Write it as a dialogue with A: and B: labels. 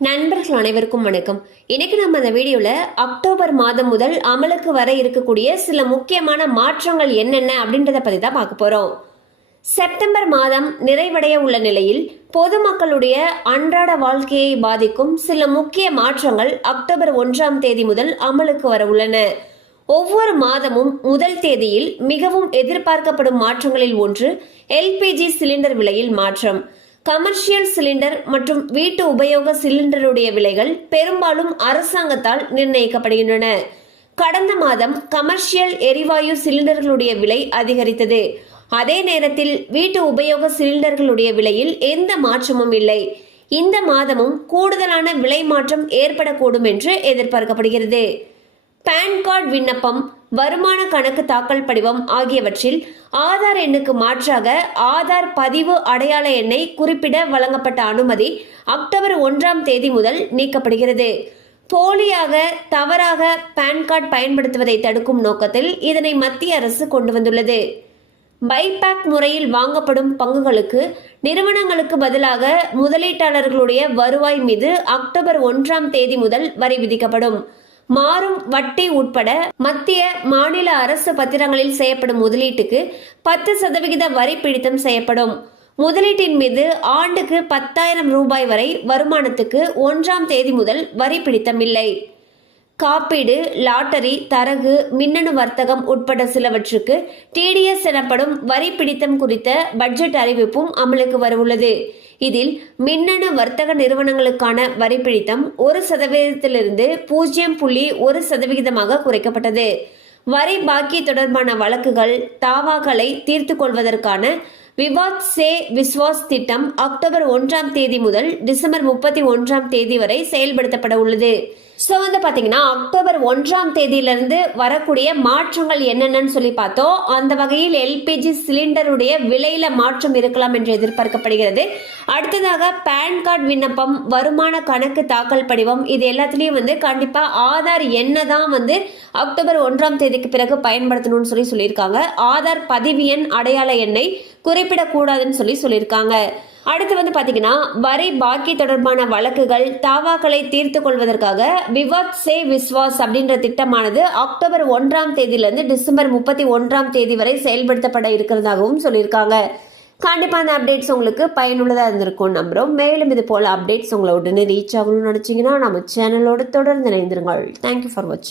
A: நண்பர்கள் அனைவருக்கும் வணக்கம். இன்னைக்கு நம்ம இந்த வீடியோவில் அக்டோபர் மாதம் முதல் அமலுக்கு வர இருக்கக்கூடிய சில முக்கியமான மாற்றங்கள் என்னென்ன அப்படின்றத பற்றி தான் பார்க்க போகிறோம் செப்டம்பர் மாதம் நிறைவடைய உள்ள நிலையில் பொதுமக்களுடைய அன்றாட வாழ்க்கையை பாதிக்கும் சில முக்கிய மாற்றங்கள் அக்டோபர் ஒன்றாம் தேதி முதல் அமலுக்கு வர உள்ளன. ஒவ்வொரு மாதமும் முதல் தேதியில் மிகவும் எதிர்பார்க்கப்படும் மாற்றங்களில் ஒன்று எல்பிஜி சிலிண்டர் விலையில் மாற்றம். கமர்ஷியல் சிலிண்டர் மற்றும் வீட்டு உபயோக சிலிண்டருடைய விலைகள் பெரும்பாலும் அரசாங்கத்தால் நிர்ணயிக்கப்படுகின்றன. கடந்த மாதம் கமர்ஷியல் எரிவாயு சிலிண்டர்களுடைய விலை அதிகரித்தது. அதே நேரத்தில் வீட்டு உபயோக சிலிண்டர்களுடைய விலையில் எந்த மாற்றமும் இல்லை. இந்த மாதமும் கூடுதலான விலை மாற்றம் ஏற்படக்கூடும் என்று எதிர்பார்க்கப்படுகிறது. பான் கார்டு விண்ணப்பம் வருமான கணக்கு தாக்கல் படிவம் ஆகியவற்றில் ஆதார் எண்ணுக்கு மாற்றாக ஆதார் பதிவு அடையாள எண்ணை குறிப்பிட வழங்கப்பட்ட அனுமதி அக்டோபர் ஒன்றாம் தேதி முதல் நீக்கப்படுகிறது. போலியாக தவறாக பான் கார்டு பயன்படுத்துவதை தடுக்கும் நோக்கத்தில் இதனை மத்திய அரசு கொண்டு வந்துள்ளது. பைபேக் முறையில் வாங்கப்படும் பங்குகளுக்கு நிறுவனங்களுக்கு பதிலாக முதலீட்டாளர்களுடைய வருவாய் மீது அக்டோபர் ஒன்றாம் தேதி முதல் வரி விதிக்கப்படும். மாறும் வட்டி உட்பட மத்திய மாநில அரசு பத்திரங்களில் செய்யப்படும் முதலீட்டுக்கு பத்து சதவிகித வரி பிடித்தம் செய்யப்படும். முதலீட்டின் மீது ஆண்டுக்கு பத்தாயிரம் ரூபாய் வரை வருமானத்துக்கு ஒன்றாம் தேதி முதல் வரி பிடித்தம் இல்லை காப்பீடு லாட்டரி தரகு மின்னணு வர்த்தகம் உட்பட சிலவற்றுக்கு டிடிஎஸ் எனப்படும் வரி பிடித்தம் குறித்த பட்ஜெட் அறிவிப்பும் அமலுக்கு வரவுள்ளது. இதில் மின்னணு வர்த்தக நிறுவனங்களுக்கான வரி பிடித்தம் ஒரு சதவீதத்திலிருந்து பூஜ்ஜியம் புள்ளி ஒரு சதவிகிதமாக குறைக்கப்பட்டது. வரி பாக்கி தொடர்பான வழக்குகள் தாவாக்களை தீர்த்து கொள்வதற்கான விவாத் சே விஸ்வாஸ் திட்டம் அக்டோபர் ஒன்றாம் தேதி முதல் டிசம்பர் முப்பத்தி ஒன்றாம் தேதி வரை செயல்படுத்தப்பட உள்ளது. ஸோ வந்து பார்த்தீங்கன்னா அக்டோபர் ஒன்றாம் தேதியிலிருந்து வரக்கூடிய மாற்றங்கள் என்னென்னு சொல்லி பார்த்தோம். அந்த வகையில் எல்பிஜி சிலிண்டருடைய விலையில மாற்றம் இருக்கலாம் என்று எதிர்பார்க்கப்படுகிறது. அடுத்ததாக பேன் கார்டு விண்ணப்பம் வருமான கணக்கு தாக்கல் படிவம் இது எல்லாத்துலேயும் வந்து கண்டிப்பாக ஆதார் என்ன தான் வந்து அக்டோபர் ஒன்றாம் தேதிக்கு பிறகு பயன்படுத்தணும்னு சொல்லி சொல்லியிருக்காங்க. ஆதார் பதிவு எண் அடையாள எண்ணை குறிப்பிடக்கூடாதுன்னு சொல்லி சொல்லியிருக்காங்க. அடுத்து வந்து பார்த்தீங்கன்னா வரி பாக்கி தொடர்பான வழக்குகள் தாவாக்களை தீர்த்து கொள்வதற்காக விவாத் சே விஸ்வாஸ் அப்படின்ற திட்டமானது அக்டோபர் ஒன்றாம் தேதியிலிருந்து டிசம்பர் முப்பத்தி ஒன்றாம் தேதி வரை செயல்படுத்தப்பட இருக்கிறதாகவும் சொல்லியிருக்காங்க. கண்டிப்பாக அந்த அப்டேட்ஸ் உங்களுக்கு பயனுள்ளதாக இருந்திருக்கும் நம்புகிறோம் மேலும் இது போல் அப்டேட்ஸ் உங்களை உடனே ரீச் ஆகணும்னு நினச்சிங்கன்னா நம்ம சேனலோடு தொடர்ந்து இணைந்திருங்கள். தேங்க்யூ ஃபார் வாட்சிங்